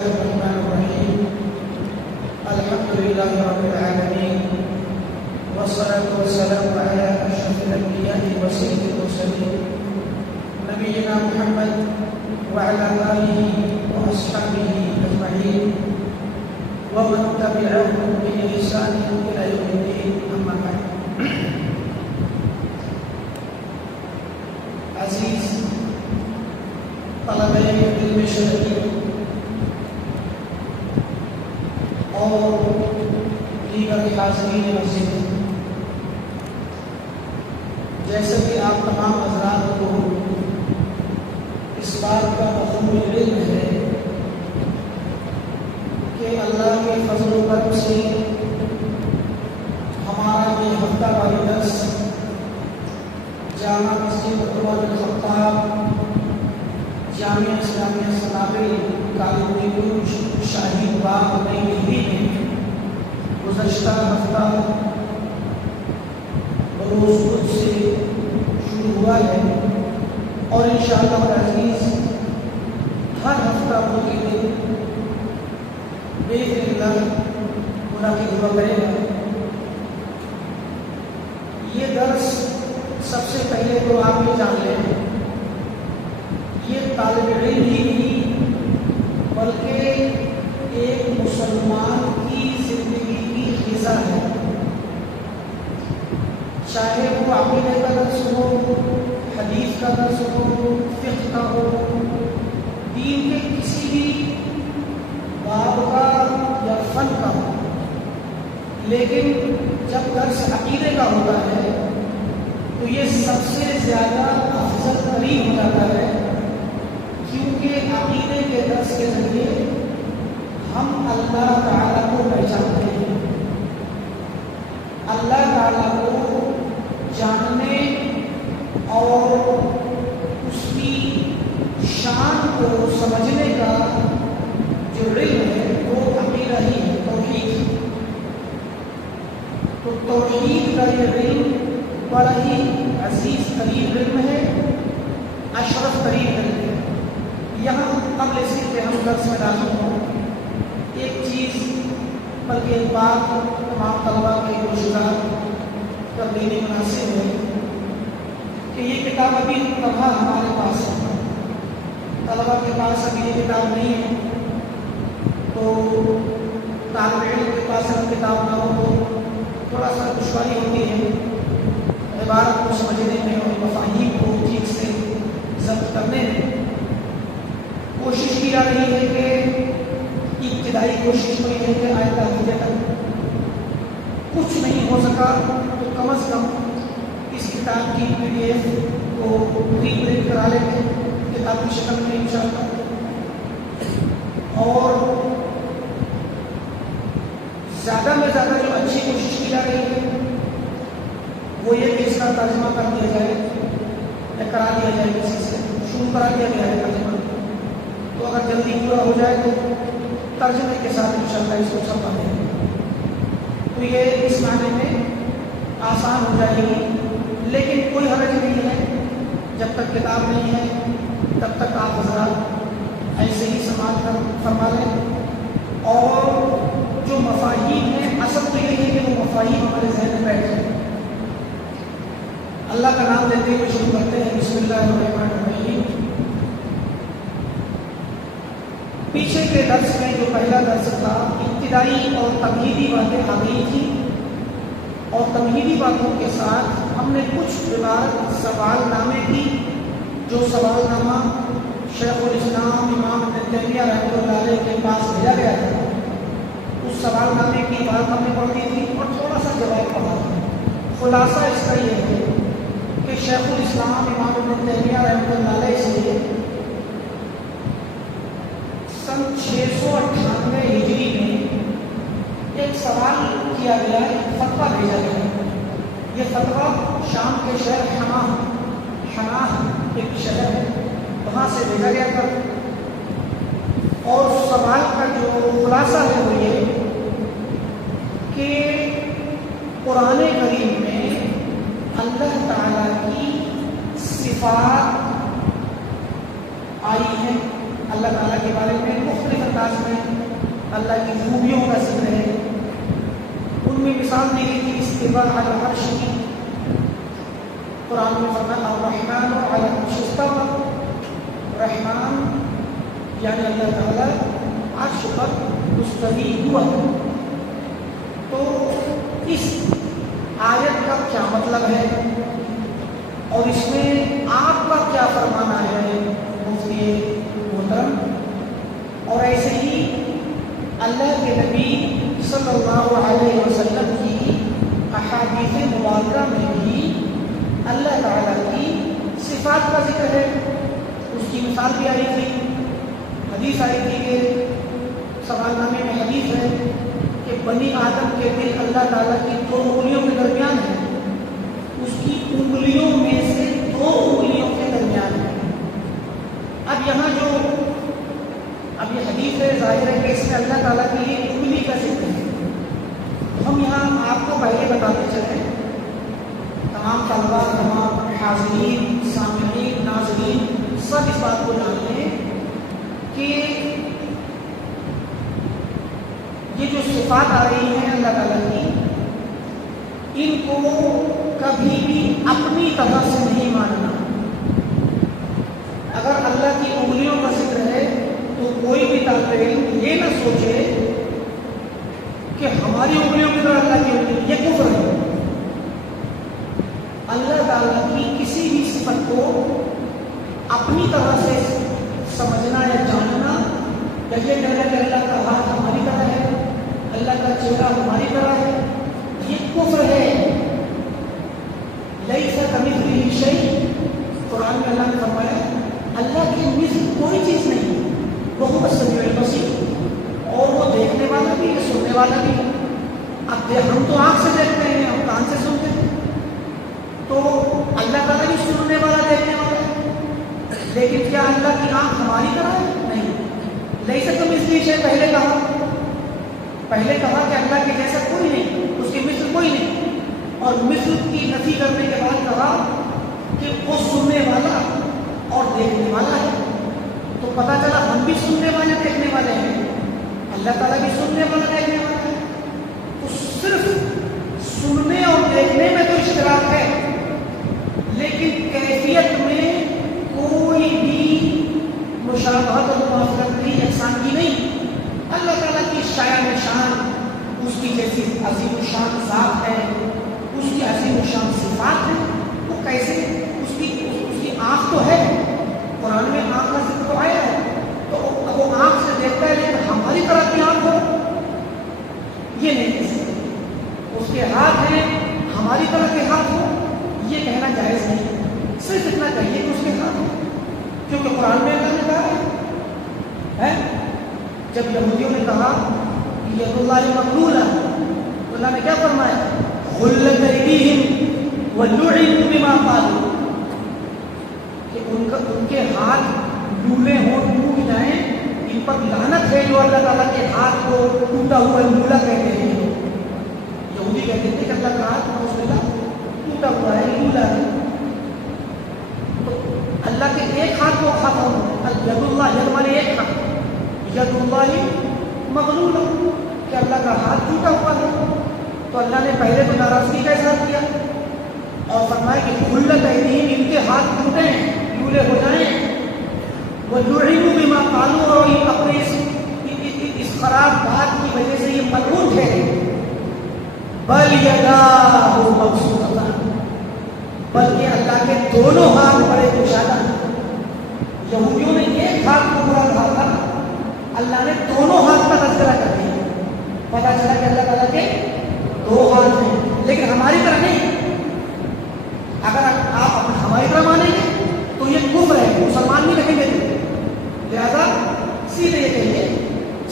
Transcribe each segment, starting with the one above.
الرحمن الرحيم الحمد لله رب العالمين والصلاة والسلام على أشرف الأنبياء وسيد المرسلين نبينا محمد وعلى آله وأصحابه أجمعين ومن تبعهم بإحسان إلى يوم الدين أما بعد. عزیز طلبہ علم شرعی اور دیگر حاضرین مسجد، جیسے کہ آپ تمام حضرات کو اس بات کا بخوبی علم ہے کہ اللہ کے فضل و کرم سے ہمارا یہ ہفتہ واری درس جامع مسجد عمر بن خطاب جامعہ اسلامیہ صنابل کالونی شاہین باغ نئی دہلی میں گزشتہ ہفتہ روز بدھ سے شروع ہوا ہے اور انشاءاللہ العزیز ہر ہفتہ مدعو بإذن اللہ منعقد ہوا کرے گا. یہ درس سب سے پہلے تو آپ یہ جان لیں، یہ طالب علم ہی نہیں بلکہ ایک مسلمان کی زندگی کی غذا ہے. چاہے وہ عقیدے کا درس ہو، حدیث کا درس ہو، فقہ کا ہو، دین کے کسی بھی باب کا یا فن کا ہو، لیکن جب درس عقیدے کا ہوتا ہے تو یہ سب سے زیادہ افضل ترین ہو جاتا ہے، کیونکہ عقیدے کے درس کے ذریعے ہم اللہ تعالیٰ کو پہچانتے ہیں، اللہ تعالیٰ کو جاننے اور اس کی شان کو سمجھنے کا جو علم ہے وہ عقیدہ ہی ہے، توحید. تو توحید کا یہ علم بڑا ہی عزیز ترین علم ہے، اشرف ترین علم ہے. یہاں قبل اس کے ہم درس میں داخل ہوں، ایک چیز بلکہ ایک بات تمام طلباء کے گوشگار کر دینی مناسب ہے کہ یہ کتاب ابھی طبع ہمارے پاس ہے. طلباء کے پاس ابھی یہ کتاب نہیں ہے، تو طالب علم کے پاس اگر کتاب نہ ہو تو تھوڑا سا دشواری ہوتی ہے عبارت کو سمجھنے میں اور مفاہیم کو ٹھیک سے ضبط کرنے میں. کوشش کی جا رہی ہے کہ ابتدائی کوشش ہوئی ہے کہ آیت عقیدہ تک کچھ نہیں ہو سکا تو کم از کم اس کتاب کی PDF کو ری پرنٹ کرا لیں گے کتاب کی شکل میں انشاءاللہ. اور زیادہ میں زیادہ جو اچھی کوشش کی جا رہی ہے وہ یہ کہ اس کا ترجمہ کر دیا جائے یا کرا دیا جائے، کسی سے شروع کرا دیا گیا ہے ترجمہ. تو اگر جلدی پورا ہو جائے تو ترجمے کے ساتھ انشاءاللہ اس کو چھپا دیں گے، تو یہ اس معنی میں آسان ہو جائے گی. لیکن کوئی حرج نہیں ہے، جب تک کتاب نہیں ہے تب تک آپ حضرات ایسے ہی سماعت فرما لیں. اور جو مفاہیم ہیں اصل تو یہ ہے کہ وہ مفاہیم ہمارے ذہن میں بیٹھ جائیں. اللہ کا نام لیتے ہوئے شروع کرتے ہیں. بسم اللہ الرحمن الرحیم. پیچھے کے درس میں جو پہلا درس تھا ابتدائی اور تمہیدی باتیں آ گئی تھی، اور تمہیدی باتوں کے ساتھ ہم نے کچھ عبارت سوال نامے کی، جو سوال نامہ شیخ الاسلام امام ابن تیمیہ رحمۃ اللہ علیہ کے پاس بھیجا گیا تھا. اس سوال نامے کی بات ہم نے پڑھ دی تھی اور تھوڑا سا جواب پڑھا تھا. خلاصہ اس کا یہ ہے کہ شیخ الاسلام امام ابن تیمیہ رحمۃ اللہ علیہ سے سن 698 ہجری میں ایک سوال کیا گیا، ایک فتویٰ بھیجا گیا. یہ فتویٰ شام کے شہر حماہ ایک شہر ہے وہاں سے بھیجا گیا تھا. اور سوال کا جو خلاصہ ہے وہ یہ کہ قرآن کریم میں اللہ تعالیٰ کی صفات آئی ہیں، اللہ تعالیٰ کے بارے میں مختلف انداز میں اللہ کی خوبیوں کا ذکر ہے. ان میں مثال دی گئی کہ استواء علی العرش کی. قرآن میں فرمایا الرحمن علی العرش استوى. رحمان یعنی اللہ تعالیٰ عرش پر مستوی ہوا. تو اس آیت کا کیا مطلب ہے اور اس میں آپ کا کیا فرمانا ہے مفتی محترم؟ اور ایسے ہی اللہ کے نبی صلی اللہ علیہ وسلم کی احادیث مبارکہ میں بھی اللہ تعالیٰ کی صفات کا ذکر ہے. اس کی مثال بھی آئی تھی. حدیث آئی تھی کہ سوال نامے میں حدیث ہے کہ بنی آدم کے دل اللہ تعالیٰ کی 2 انگلیوں کے درمیان ہے. اس کی انگلیوں میں سے 2 انگلیوں کے درمیان ہے. اب یہاں جو اب یہ حدیث ہے ظاہر ہے کہ اس میں اللہ تعالیٰ کے لیے انگلی کا ذکر ہے. ہم یہاں آپ کو پہلے بتاتے چلیں تمام طلباء تمام حاضرین سامعین ناظرین سب اس بات کو جانتے ہیں کہ یہ جو صفات آ رہی ہیں اللہ تعالیٰ کی ان کو کبھی بھی اپنی طرح سے نہیں ماننا. اگر اللہ کی انگلیوں کا ذکر ہے تو کوئی بھی طالب علم یہ نہ سوچے کہ ہماری انگلیوں کی طرح اللہ کی انگلی. یہ کفر ہے. اللہ تعالیٰ کی کسی بھی صفت کو اپنی طرح سے سمجھنا یا جاننا یا یہ کہنا کہ اللہ کا ہاتھ ہماری طرح ہے اللہ کا چہرہ ہماری طرح ہے یہ کفر ہے. لیس کمثلہ شیء. قرآن میں اللہ نے فرمایا اللہ کے مثل کوئی چیز نہیں. وہو السمیع البصیر. اور وہ دیکھنے والا بھی ہے سننے والا بھی. اب ہم تو آنکھ سے دیکھتے ہیں ہم کان سے سنتے ہیں تو اللہ تعالیٰ بھی سننے والا دیکھنے والا ہے. لیکن کیا اللہ کی آنکھ ہماری طرح ہے؟ نہیں. لیس کمثلہ شیء پہلے کہا کہ اللہ کے جیسا کوئی نہیں اس کے مثل کوئی نہیں. اور مثل کی نفی کرنے کے بعد کہا کہ وہ سننے والا اور دیکھنے والا ہے. تو پتہ چلا ہم بھی سننے والے دیکھنے والے ہیں اللہ تعالیٰ بھی سننے والا دیکھنے والا ہے. تو صرف سننے اور دیکھنے میں تو اشتراک ہے لیکن کیفیت میں کوئی بھی مشابہت اور موافقت نہیں یکسانگی نہیں. اللہ تعالیٰ کی شایان شان اس کی جیسی عظیم الشان ذات ہے اس کی عظیم الشان صفات ہے. وہ کیسے اس کی آنکھ تو ہے قرآن میں آنکھ کا ذکر تو آیا ہے تو وہ آنکھ سے دیکھتا ہے لیکن ہماری طرح کی آنکھ ہو یہ نہیں کہہ سکتے. اس کے ہاتھ ہیں ہماری طرح کے ہاتھ ہو یہ کہنا جائز نہیں. صرف اتنا کہیے کہ اس کے ہاتھ ہو کیونکہ قرآن میں اللہ نے کہا ہے جب یہودیوں نے کہا ید اللہ مغلولہ تو اللہ نے کیا فرمایا غلت ایدیہم ولعنوا بما قالوا کہ ان کے ہاتھ لولے ہوں ٹوٹ جائیں ان پر لعنت ہے جو اللہ تعالیٰ کے ہاتھ کو ٹوٹا ہوا لولا کہتے ہیں. یہودی کہتے تھے کہ اللہ کا ہاتھ نعوذ باللہ ٹوٹا ہوا ہے لولا ہے. تو اللہ کے ایک ہاتھ کو کھاتا ہوں ید اللہ ید مانے ایک ہاتھ ید اللہ مغلول کہ اللہ کا ہاتھ ٹوٹا ہوا ہے. تو اللہ نے پہلے تو ناراضگی کا اظہار کیا اور فرمایا کہ غلت ایدیہم ان کے ہاتھ ٹوٹیں لولے ہو جائیں وَلُعِنُوا بِمَا قَالُوا اور اپنے اس خراب بات کی وجہ سے یہ ملعون ہے. بل یداہ مبسوطتان بلکہ اللہ کے دونوں ہاتھ بڑے کشادہ. یہودیوں نے ایک ہاتھ کو برا کہا تھا اللہ نے دونوں ہاتھ کا تذکرہ کر دیا. پتا چلا کہ اللہ تعالیٰ کے 2 ہاتھ ہیں لیکن ہماری طرح نہیں. اگر آپ ہماری طرح مانیں گے تو یہ کفر ہے مسلمان نہیں رہیں گے. لہذا سیدھے یہ کہیے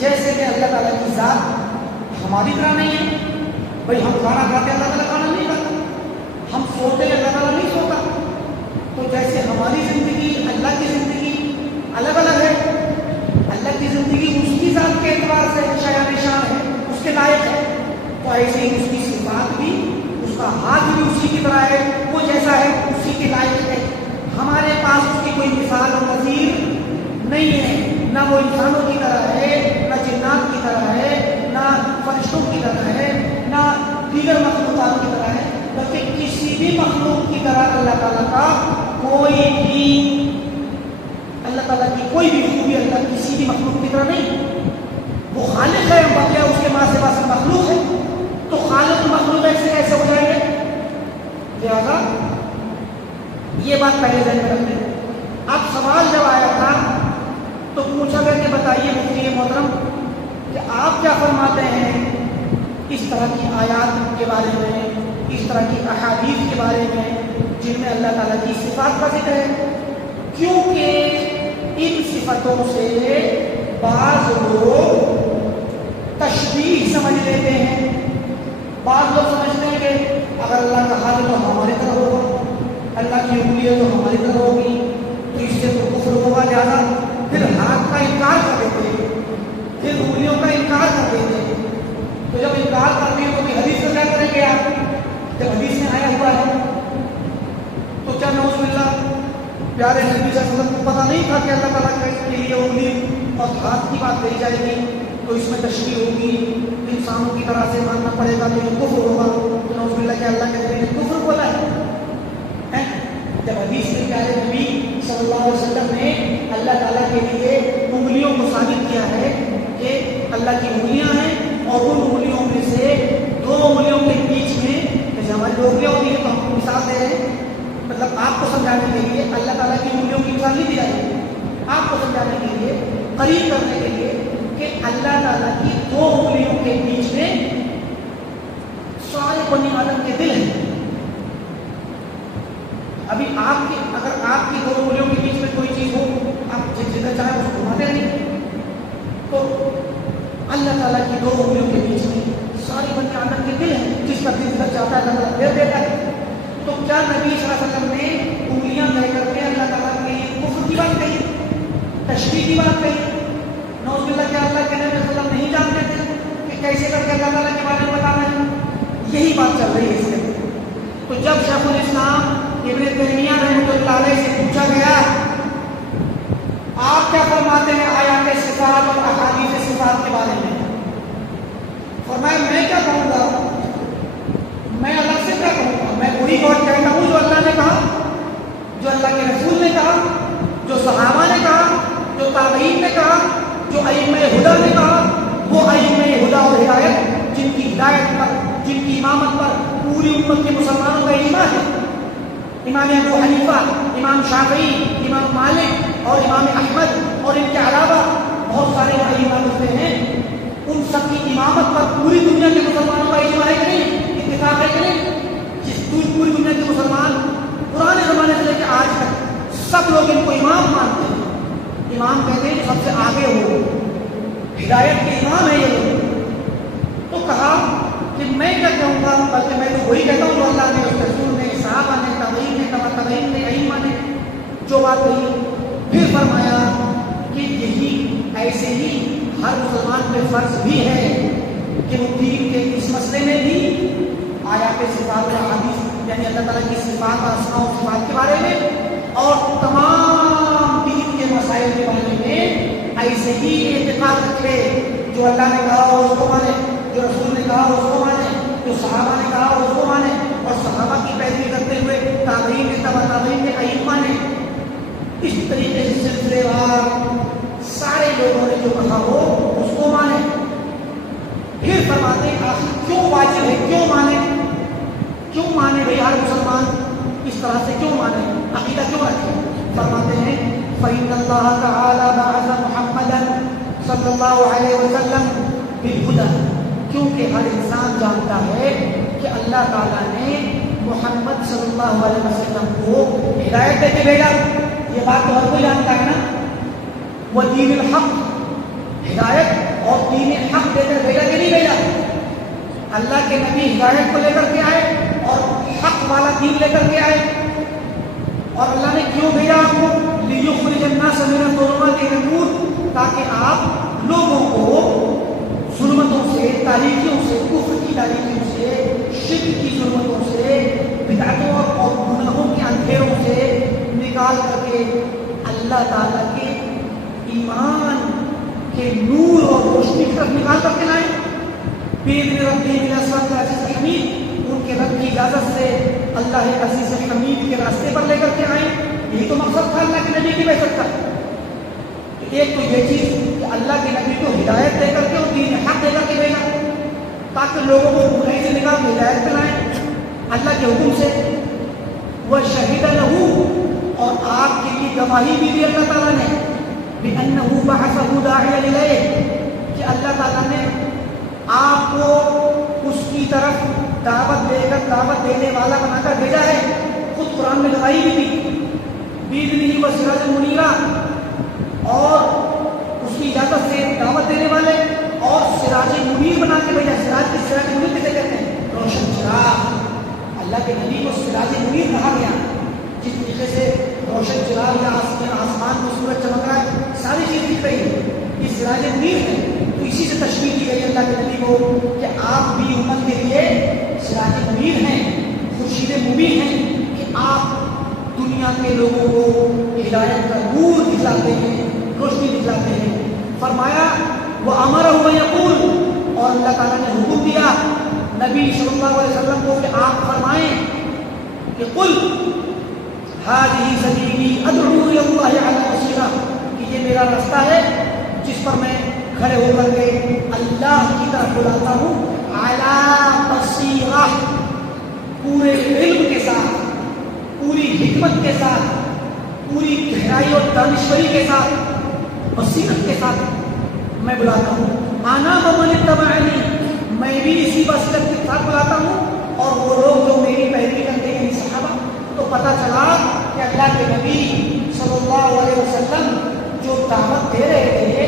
جیسے کہ اللہ تعالیٰ کی ذات ہماری طرح نہیں ہے. بھائی ہم کھانا کھاتے اللہ تعالیٰ کھانا نہیں کھاتا. ہم سوتے اللہ تعالیٰ نہیں سوتا. تو جیسے ہماری زندگی اللہ کی زندگی الگ الگ ہے اللہ کی زندگی اس کی ذات کے اعتبار سے شایان شان ہے اس کے لائق ہے. تو ایسے ہی اس کی صفات بھی اس کا ہاتھ بھی اسی کی طرح ہے وہ جیسا ہے اسی کے لائق ہے. ہمارے پاس اس کی کوئی مثال و نظیر نہیں ہے نہ وہ انسانوں کی طرح ہے، نہ جنات کی طرح ہے، نہ فرشتوں کی طرح ہے، نہ دیگر مخلوقات کی طرح ہے، بلکہ کسی بھی مخلوق کی طرح اللہ تعالیٰ کا کوئی بھی، اللہ تعالیٰ کی کوئی بھی خوبی اللہ کسی بھی مخلوق کی طرح نہیں. وہ خالق ہے، بقیہ اس کے ماں سے بس مخلوق ہے، تو خالق مخلوق ایسے کیسے ہو جائیں گے؟ لہٰذا یہ بات پہلے ذہن میں رکھتے ہیں. اب سوال جب آیا تھا تو پوچھا گیا کہ بتائیے مفتی محترم کہ آپ کیا فرماتے ہیں اس طرح کی آیات کے بارے میں، اس طرح کی احادیث کے بارے میں جن میں اللہ تعالیٰ کی صفات کا ذکر ہے؟ کیونکہ ان صفتوں سے بعض لوگ تشبیہ سمجھ لیتے ہیں. بعض لوگ سمجھتے ہیں کہ اگر اللہ کا ہاتھ تو ہماری طرح ہوگا، اللہ کی انگلیاں تو ہماری طرح ہوگی، تو اس سے تو کفر ہوگا. زیادہ پھر ہاتھ کا انکار کر دیتے ہیں، پھر انگلیوں کا انکار کر دیتے ہیں. تو جب انکار کرتے ہیں تو بھی حدیث کا کیا کریں گے آپ؟ جب حدیث میں آیا ہوا ہے تو کیا نعوذ باللہ پیارے نبی صلی اللہ علیہ وسلم کو پتہ نہیں تھا کہ اللہ تعالیٰ کے لیے انگلی اور ہاتھ کی بات کہی جائے گی تو اس میں تشریح ہوگی، انسانوں کی طرح سے ماننا پڑے گا تو یہ کفر ہوگا. تو نعوذ باللہ کہ اللہ کے دین نے کفر بولا ہے. جب حدیث میں پیارے نبی صلی اللہ علیہ وسلم نے اللہ تعالیٰ کے لیے انگلیوں کو ثابت کیا ہے کہ اللہ کی انگلیاں ہیں، اور ان انگلیوں میں سے دو انگلیوں کے بیچ میں جیسے ہماری دو انگلیاں ہوتی ہیں تو ہم مثال دے رہے ہیں، مطلب آپ کو سمجھانے کے لیے اللہ تعالیٰ کی انگلیوں کی مثال نہیں دی جائے، آپ کو سمجھانے کے لیے، قریب کرنے کے لیے کہ اللہ تعالیٰ کی دو انگلیوں کے بیچ میں سارے بنی آدم کے دل ہیں. ابھی آپ کی اگر آپ کی دو انگلیوں کے بیچ میں کوئی چیز ہو، آپ جس جگہ چاہے اس کو گھماتے نہیں، تو اللہ تعالیٰ کی دو انگلیوں کے بیچ میں ساری بنی آدم کے دل ہیں، جس کا دل جدھر چاہتا ہے اللہ تعالیٰ پھیر دیتا ہے. تو کیا نبی صلی اللہ علیہ وسلم نے انگلیاں کہہ کر کے اللہ تعالیٰ کے لیے کفر کی بات کہی، تشریح کی بات کہی؟ نعوذ باللہ کیا اللہ کے نبی صلی اللہ علیہ وسلم نہیں جانتے تھے کہ کیسے کر کے اللہ تعالیٰ کے بارے میں بتانا ہے؟ یہی بات چل رہی ہے اس میں. تو جب شیخ الاسلام ابن تیمیہ رحمۃ اللہ علیہ سے پوچھا گیا آپ کیا فرماتے ہیں آیات صفات اور احادیث صفات کے بارے میں، فرمایا میں کیا کہوں گا، میں الگ سے کیا کہوں گا، میں وہی بات کہتا ہوں جو اللہ نے کہا، جو اللہ کے رسول نے کہا، جو صحابہ نے کہا، جو تابعین نے کہا، جو ائمہ ہدیٰ نے کہا. وہ ائمہ ہدیٰ اور ہدایت جن کی ہدایت پر، جن کی امامت پر پوری امت کے مسلمانوں کا اجماع ہے. امام ابو حنیفہ، امام شافعی، امام مالک اور امام احمد اور ان کے علاوہ بہت سارے ائمہ ہوتے ہیں، ان سب کی امامت پر پوری دنیا کے مسلمانوں کا اجماع ہے کہ نہیں، اتفاق ہے کہ نہیں؟ جس پوری دنیا کے مسلمان پرانے زمانے سے لے کے آج تک سب لوگ ان کو امام مانتے ہیں. امام کہتے ہیں سب سے آگے ہو، ہدایت کے امام ہے یہ لوگ. تو کہا کہ میں کیا کہوں گا، بلکہ میں تو وہی کہتا ہوں جو اللہ نے، اس رسول نے، صحابہ نے، تابعین نے، تبع تابعین نے، ائمہ نے جو بات کہی. پھر فرمایا کہ یہی ایسے ہی ہر مسلمان پہ فرض بھی ہے کہ وہ دین کے اس مسئلے میں بھی آیات صفات اور احادیث یعنی اللہ تعالیٰ کی صفات اور اسماء و صفات کے بارے میں اور تمام دین کے مسائل کے بارے میں ایسے ہی اعتقاد رکھے. جو اللہ نے کہا ہو اس کو مانے، جو رسول نے کہا ہو اس کو مانے، جو صحابہ نے کہا ہو اس کو مانے، اور صحابہ کی پیروی کرتے ہوئے تابعین نے، تبع تابعین نے، ائمہ نے اس طریقے سے سلسلے وار سارے لوگوں نے جو کہا ہو اس کو مانے. پھر فرماتے ہیں آخر کیوں واجب ہے، کیوں مانے، کیوں مانے بھائی ہر مسلمان اس طرح سے کیوں مانے، عقیدہ کیوں رکھے؟ فرماتے ہیں فَإِنَّ اللَّهَ تَعَالَى بَعَثَ مُحَمَّدًا صلی اللہ علیہ وسلم بِالْهُدَى. کیونکہ ہر انسان جانتا ہے کہ اللہ تعالیٰ نے محمد صلی اللہ علیہ وسلم کو ہدایت دے کے بھیجا. یہ بات تو ہر کوئی جانتا ہے نا. وہ دین الحق، ہدایت اور دین حق دے کر بھیجا کہ نہیں بھیجا؟ اللہ کے نبی ہدایت کو لے کر کے آئے اور حق والا دین لے کر کے آئے. اور اللہ نے کیوں بھیجا آپ کو؟ لِيُخْرِجَ النَّاسَ مِنَ الظُّلُمَاتِ إِلَى النُّورِ، تاکہ آپ لوگوں کو ظلمتوں سے، تاریکیوں سے، کفر کی تاریکیوں سے، شرک کی ظلمتوں سے، بدعتوں اور گناہوں کے اندھیروں سے نکال کر کے اللہ تعالیٰ کے ایمان کہ نور اور روشنی کی طرف نکال کر کے لائیں. بِإِذْنِ رَبِّهِمْ إِلَىٰ صِرَاطِ الْعَزِيزِ الْحَمِيدِ، ان کے رب کی اجازت سے اللہ عزیز حمید کے راستے پر لے کر کے آئیں. یہی تو مقصد تھا اللہ کے نبی کی بعثت کا. ایک تو یہ چیز کہ اللہ کے نبی کو ہدایت دے کر کے اور دین حق دے کر کے بھیجا تاکہ لوگوں کو برائی سے نکال کے ہدایت پہ لائیں اللہ کے حکم سے. وَشَهِدَ لَهُ، اور آپ کے لیے گواہی بھی دی اللہ تعالیٰ نے بِأَنَّهُ بَعَثَهُ دَاعِيًا إِلَيْهِ، کہ اللہ تعالیٰ نے آپ کو اس کی طرف دعوت دے کر دعوت دینے والا بنا کر بھیجا ہے. خود قرآن میں گواہی بھی دی بِإِذْنِهِ وَسِرَاجًا مُنِيرًا، اور اس کی اجازت سے دعوت دینے والے اور سراج منیر بنا کے بھیجا. سراج منیر کسے کہتے ہیں؟ روشن چراغ. اللہ کے نبی کو سراج منیر کہا گیا. جس طریقے سے روشن چراغ یا آسمان میں سورج چمک رہا ہے، ساری چیز دکھ رہی ہے، یہ سراج منیر ہے. تو اسی سے تشبیہ کی گئی اللہ کے نبی کو کہ آپ بھی امت کے لیے سراج منیر ہیں، خورشید مبین ہیں، کہ آپ دنیا کے لوگوں کو ہدایت کا نور دکھلاتے ہیں، روشنی دکھلاتے ہیں. فرمایا وَأَمَرَهُ وَيَقُولُ، اور اللہ تعالیٰ نے حکم دیا نبی صلی اللہ علیہ وسلم کو کہ آپ فرمائیں کہ قُلْ هَٰذِهِ سَبِيلِي أَدْعُو إِلَى اللَّهِ عَلَىٰ بَصِيرَةٍ، کہ یہ میرا راستہ ہے جس پر میں کھڑے ہو کر کے اللہ کی طرف بلاتا ہوں. عَلَىٰ بَصِيرَةٍ، پورے علم کے ساتھ، پوری حکمت کے ساتھ، پوری گہرائی اور دانشوری کے ساتھ، بصیرت کے ساتھ میں بلاتا ہوں. انا ومن اتبعنی، میں بھی اسی بصیرت کے ساتھ بلاتا ہوں اور وہ لوگ جو میری پیروی کرتے ہیں صحابہ. تو پتہ چلا کہ اللہ کے نبی صلی اللہ علیہ وسلم جو دعوت دے رہے تھے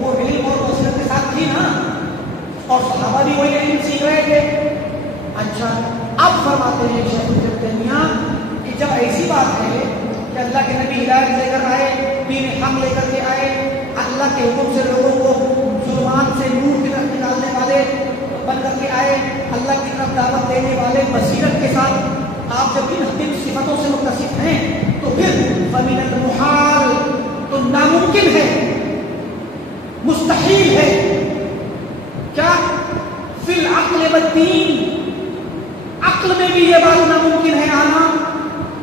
وہ علم اور بصیرت کے ساتھ تھی نا، اور صحابہ بھی وہی علم سیکھ رہے تھے. اچھا، اب فرماتے ہیں شیخ الاسلام تیمیہ کہ جب ایسی بات ہے کہ اللہ کے نبی ہدایت لے کر آئے، دین حق لے کر کے آئے، اللہ کے حکم سے لوگوں کو ظلمات سے نور کی طرف نکالنے والے بن کر کے آئے، اللہ کی طرف دعوت دینے والے بصیرت کے ساتھ، آپ جب ان صفتوں سے متصف ہیں تو پھر فَمِنَ الْمُحَالِ، تو ناممکن ہے، مستحیل ہے کیا فی العقل والدین، عقل میں بھی یہ بات ناممکن ہے آنا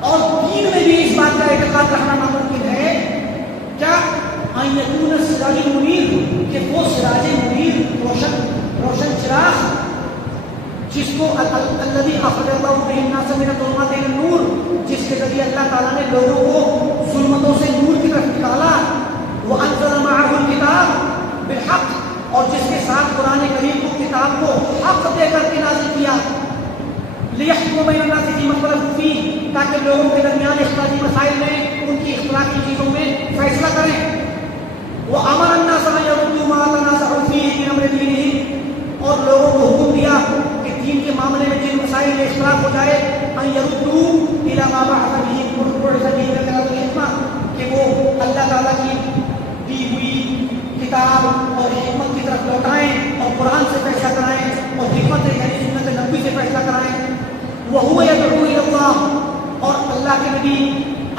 اور دین میں بھی اس بات کا اعتقاد رکھنا ناممکن ہے کیا ان یکون سراج منیر، کہ وہ سراج منیر روشن چراغ جس کو الذی اخرج اللہ بہ الناس من الظلمات الى النور، جس کے ذریعے اللہ تعالیٰ نے لوگوں کو ظلمتوں سے نور کی طرف نکالا. وانزل معه الکتاب بالحق، اور جس کے ساتھ قرآن کریم کو کتاب کو حق دے کر کے نازل کیا. لیحکم بین الناس فیما اختلفوا فیہ، تاکہ لوگوں کے درمیان اختلافی مسائل میں، ان کی اختلافی چیزوں میں فیصلہ کریں. وامر الناس ان يردوا ما تنازعوا فیہ من امر دینہم، اور لوگوں کو حکم دیا کہ دین کے معاملے میں جن مسائل میں اختلاف ہو جائے ان يردوا الى ما بعث به الحکمہ، کہ وہ اللہ تعالیٰ کی دی ہوئی کتاب اور حکمت کی طرف لوٹائیں اور قرآن سے فیصلہ کرائیں اور حکمت یعنی سنت نبوی سے فیصلہ کرائیں. وہو یدعو الی اللہ، اور اللہ کے نبی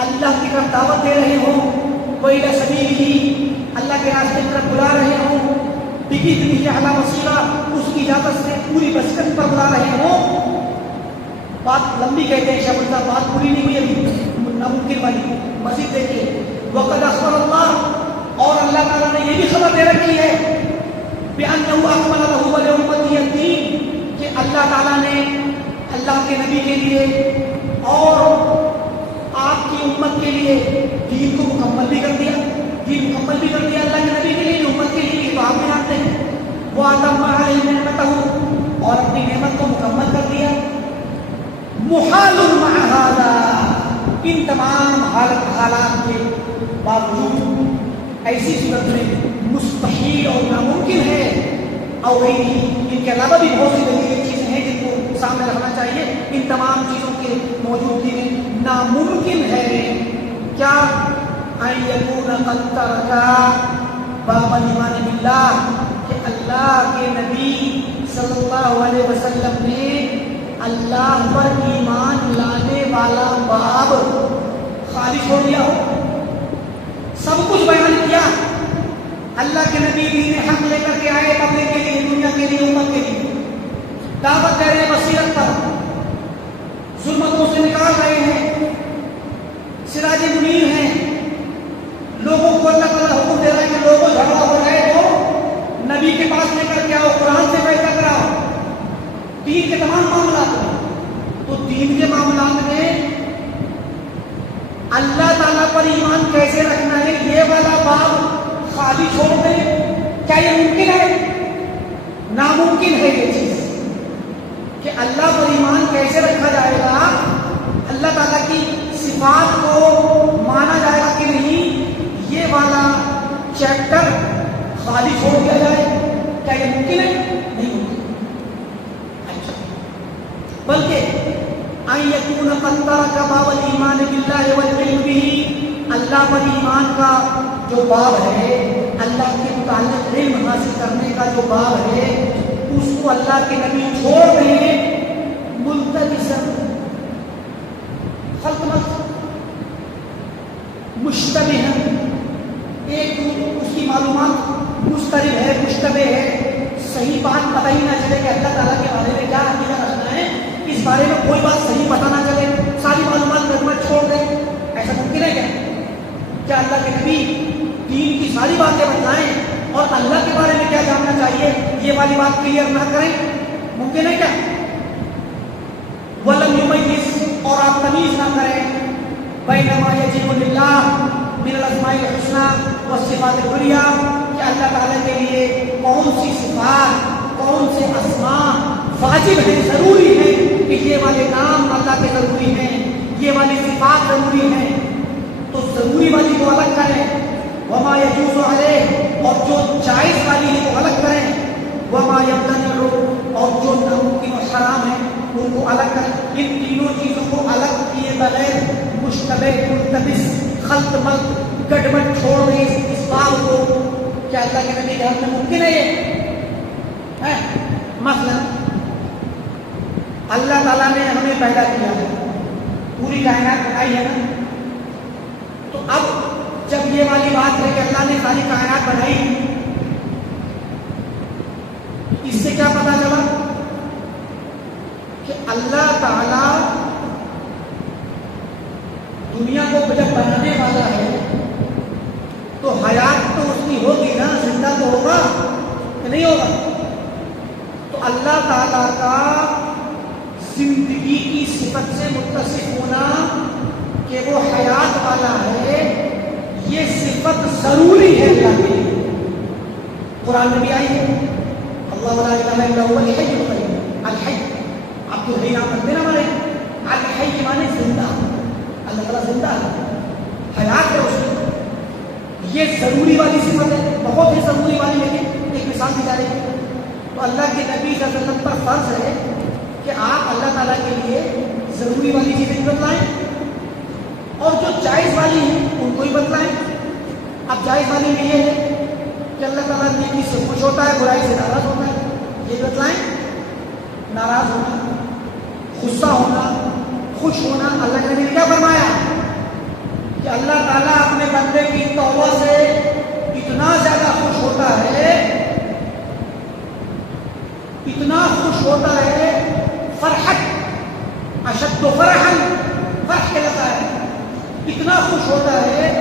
اللہ کی طرف دعوت دے رہے ہوں، وإلی سبیلہ، اللہ کے راستے کی طرف بلا رہے ہوں، بِإِذْنِهِ عَلَىٰ بَصِیرَةٍ، اس کی اجازت سے پوری بصیرت پر بلا رہے ہوں. بات لمبی کہتے ہیں شیخ الاسلام، بات پوری نہیں ہوئی ابھی، ناممکن والی. مزید دیکھیے وقد اخبر اللہ، اور اللہ تعالیٰ نے یہ بھی خبر دے رکھی ہے بِأَنَّهُ أَكْمَلَ لَهُ وَلِأُمَّتِهِ الدِّينَ، کہ اللہ تعالیٰ نے اللہ کے نبی کے لیے اور آپ کی امت کے لیے دین کو مکمل بھی کر دیا. دین مکمل بھی کر دیا اللہ کے نبی کے لیے، امت کے لیے، تو آپ بھی جانتے ہیں. وَأَتَمَّ عَلَيْهِ نِعْمَتَهُ، اور اپنی نعمت کو مکمل کر دیا. مُحَالٌ مَعَ هَٰذَا، ان تمام حالات کے باوجود ایسی صورت میں مستحیل اور ناممکن ہے. اور ان کے علاوہ بھی بہت سی دلیلیں چیزیں ہیں جن کو سامنے رکھنا چاہیے. ان تمام چیزوں کے موجودگی میں ناممکن ہے کیا ان یکون قد ترکا باب ایمان باللہ، کہ اللہ کے نبی صلی اللہ علیہ وسلم نے اللہ پر ایمان لانے والا باب خالی چھوڑ دیا ہو. سب کچھ بیان کیا اللہ کے نبی دین حق لے کر کے آئے پبلک کے لیے، دنیا کے لیے، امت کے لیے دعوت دے رہے ہیں بصیرت پر، ظلمتوں سے نکال رہے ہیں، سراج منیر ہیں، لوگوں کو اللہ تعالیٰ حکم دے رہا ہے کہ لوگوں جھگڑا ہو رہا ہے تو نبی کے پاس لے کر کے آؤ، قرآن سے فیصلہ کراؤ دین کے تمام معاملات میں۔ تو دین کے معاملات میں اللہ تعالیٰ پر ایمان کیسے رکھنا ہے، یہ والا باب خالی چھوڑ دیں، کیا یہ ممکن ہے؟ ناممکن ہے یہ چیز کہ اللہ پر ایمان کیسے رکھا جائے گا، اللہ تعالیٰ کی صفات کو مانا جائے گا کہ نہیں، یہ والا چیپٹر خالی چھوڑ دیا جائے، کیا یہ ممکن ہے؟ نہیں ممکن۔ اچھا، بلکہ ان یکون قد ترک باب الایمان باللہ والعلم بہ، اللہ پر ایمان کا جو باب ہے، اللہ کے متعلق علم حاصل کرنے کا جو باب ہے، اس کو اللہ کے نبی چھوڑ دیں، ملتبسا خلط مشتبہ، ایک اس کی معلومات مسترب ہے، مشتبہ ہے، صحیح بات پتہ ہی نہ چلے کہ اللہ تعالیٰ کے بارے میں کیا عقیدہ رکھنا ہے، اس بارے میں کوئی بات صحیح پتہ نہ چلے، ساری معلومات گڑبڑ چھوڑ دیں، ایسا ممکن ہے کیا اللہ کے نبی دین کی ساری باتیں بتلائیں اور اللہ کے بارے میں کیا جاننا چاہیے یہ والی بات کلیئر نہ کریں؟ ممکن ہے کیا؟ وَلَمْ يُمَيِّزْ، اور آپ تمیز نہ کریں بَيْنَ مَا يَجِبُ لِلَّهِ مِنَ الْأَسْمَاءِ الْحُسْنَى وَالصِّفَاتِ الْعُلْيَا، کہ اللہ تعالیٰ کے لیے کون سی صفات، کون سے اسماء واجب ہیں، ضروری ہے کہ یہ والے نام اللہ کے ضروری ہیں، یہ والی صفات ضروری ہیں، تو ضروری والی کو الگ کریں، وما یجوز علیہ، اور جو جائز والی ہے وہ الگ کریں، وما یمتنع، اور جو ناممکن و حرام ہے ان کو الگ کریں۔ ان تینوں چیزوں کو الگ کیے بغیر مشتبہ، ملتبس، خلط ملط، گڑبڑ چھوڑ دیں اس بات کو، کیا اللہ کے نبی کے ہاتھ میں ممکن ہے یہ؟ مثلا اللہ تعالیٰ نے ہمیں پیدا کیا ہے، پوری کائنات بنائی ہے نا، تو اب جب یہ والی بات ہے کہ اللہ نے ساری کائنات بنائی، اس سے کیا پتا چلا کہ اللہ تعالیٰ دنیا کو جب بنانے والا ہے تو حیات تو اس کی ہوگی نا، زندہ تو ہوگا کہ نہیں ہوگا؟ تو اللہ تعالیٰ کا زندگی کی صفت سے متصف ہونا کہ وہ حیات والا ہے، یہ صفت ضروری ہے اللہ کے لیے۔ قرآن میں بھی آئی ہے اللہ لا الہ الا هو الحی القیوم، الحی، آپ تو نام رکھتے نا ہمارے، الحی کے معنی زندہ، اللہ تعالیٰ زندہ ہے، حیات ہے اس کی، یہ ضروری والی صفت ہے، بہت ہی ضروری والی، لیکن ایک مثال دی جا رہی ہے۔ تو اللہ کے نبی صلی اللہ علیہ وسلم پر فرض ہے کہ آپ اللہ تعالیٰ کے لیے ضروری والی چیزیں بتلائیں اور جو جائز والی ہیں ان کو ہی بتلائیں۔ اب جائز والی میں یہ ہے کہ اللہ تعالیٰ نیکی سے خوش ہوتا ہے، برائی سے ناراض ہوتا ہے، یہ بتلائیں۔ ناراض ہونا، غصہ ہونا، خوش ہونا، اللہ کے نبی نے کیا فرمایا کہ اللہ تعالیٰ اپنے بندے کی توبہ سے اتنا زیادہ خوش ہوتا ہے، اتنا خوش ہوتا ہے، فرحت اشد فرحا، فرح کہتا ہے، اتنا خوش ہوتا ہے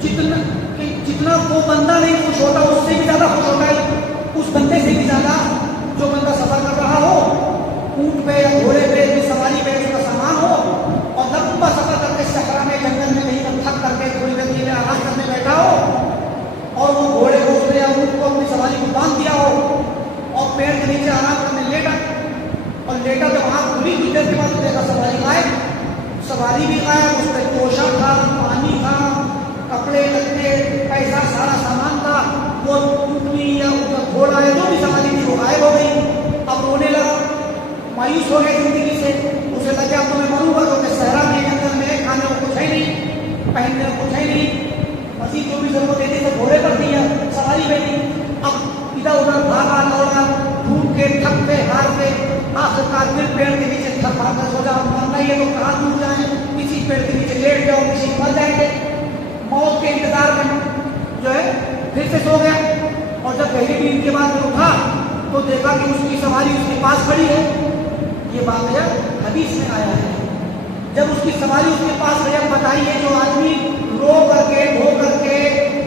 جتنا وہ بندہ نہیں خوش ہوتا اس سے بھی زیادہ خوش ہوتا ہے، اس بندے سے بھی زیادہ جو بندہ سفر کر رہا ہو، اونٹ پہ یا گھوڑے پہ بھی سواری پہ اس کا سامان ہو اور لمبا سفر کر کے صحرا میں جنگل میں کہیں تھک کر کے تھوڑی دیر کے لیے آرام کرنے بیٹھا ہو اور وہ گھوڑے کو اس نے یا اونٹ کو اپنی سواری کو باندھ دیا ہو اور پیڑ کے نیچے آرام کرنے لیٹا اور لیٹا تو وہاں پوری کچھ دیر کے بعد دیکھا سواری غائب، سواری بھی غائب، اس پہ توشہ تھا، پانی تھا، کپڑے لتے، پیسہ، سارا سامان تھا، وہ اونٹنی یا گھوڑا ہے جو بھی سواری تھی وہ غائب ہو گئی۔ اب رونے لگا، مایوس ہو گئے زندگی سے، اسے لگا اب تو میں مروں گا کیونکہ صحرا میں جنگل میں کھانے کو کچھ ہے نہیں، پہننے کو کچھ ہے نہیں، مزید جو بھی ضرورت تھی تو گھوڑے پر دی ہے، سواری پہ دی۔ اب ادھر ادھر بھاگا دوڑا، ڈھونڈ کے تھک کے ہار کے آخرکار پھر پیڑ کے نیچے تھک بھاگ کر سو جاؤ، مرنا ہی ہے تو کہاں ڈوب جائیں، کسی پیڑ کے نیچے لیٹ جاؤ، کسی مر جائیں گے، موت کے انتظار میں جو ہے پھر سے سو گیا، اور جب گہری نیند کے بعد اٹھا تو دیکھا کہ اس کی سواری اس کے پاس کھڑی ہے. یہ واقعہ حدیث میں آیا ہے. جب اس کی سواری اس کے پاس گئی، بتائیے جو آدمی رو کر کے، دھو کر کے،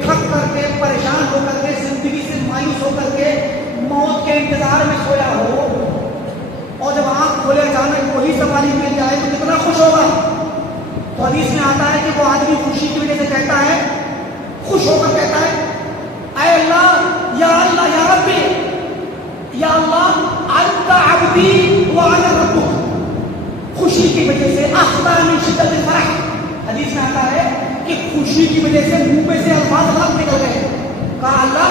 تھک کر کے، پریشان ہو کر کے، زندگی سے مایوس ہو کر کے موت کے انتظار میں سویا ہو، اور جب آنکھ کھولے اچانک وہی سواری مل جائے تو کتنا خوش ہوگا. تو حدیث میں آتا ہے کہ وہ آدمی خوشی کی وجہ سے کہتا ہے، خوش ہو کر کہتا ہے، اے اللہ یا ربی، یا اللہ انت عبدی وانا ربک. خوشی کی وجہ سے اخطا من شدت الفرح، حدیث میں آتا ہے کہ خوشی کی وجہ سے منہ میں سے الفاظ نکل گئے. کہا اللہ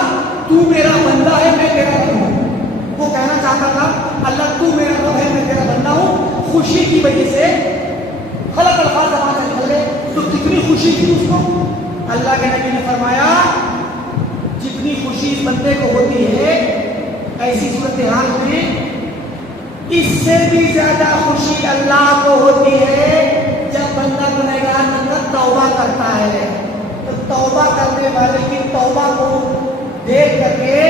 تو میرا بندہ ہے، میں تیرا رب ہوں. وہ کہنا چاہتا تھا اللہ تو میرا رب ہے، میں تیرا بندہ ہوں. خوشی کی وجہ سے غلط الفاظ زبان سے نکل گئے. تو کتنی خوشی تھی اس کو. اللہ کے نبی نے فرمایا جتنی خوشی اس بندے کو ہوتی ہے ایسی صورتحال میں اس سے بھی زیادہ خوشی اللہ کو ہوتی ہے جب بندہ گنہگار بندہ توبہ کرتا ہے. تو توبہ کرنے والے کی توبہ کو دیکھ کر کے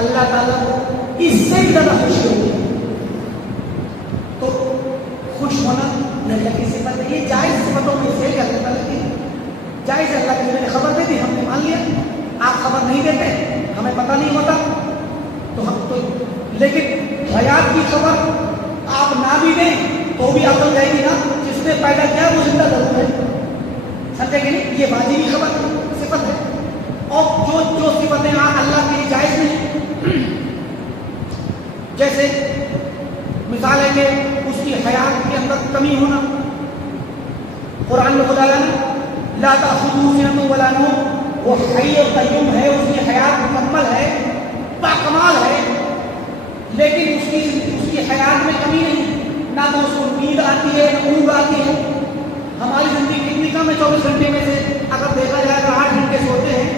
اللہ تعالیٰ کو اس سے بھی زیادہ خوشی ہوتی ہے. تو خوش ہونا اللہ کی صفت ہے. یہ جائز صفتوں میں سے اللہ تعالیٰ کی جائز. اللہ کے نبی نے خبر دے دی، ہم نے مان لیا. آپ خبر نہیں دیتے، ہمیں پتہ نہیں ہوتا تو ہم تو، لیکن حیات کی خبر آپ نہ بھی دیں تو بھی عقل جائے گی نا. جس نے پیدا کیا وہ زندہ ضرور ہے، سمجھے کہ نہیں. یہ واجبی خبر صفت ہے. اور جو صفتیں اللہ کے لیے جائز نہیں، جیسے مثال ہے کہ اس کی حیات کے اندر کمی ہونا. قرآن میں خدا لا تأخذه سنة ولا نوم، وہ حی و قیوم ہے، اس کی حیات مکمل ہے، باکمال ہے، لیکن اس کی حیات میں کمی نہیں. نہ تو اس کو نیند آتی ہے نہ اونگ آتی ہے. ہماری زندگی کتنی کم ہے، 24 گھنٹے میں سے اگر دیکھا جائے تو 8 گھنٹے سوتے ہیں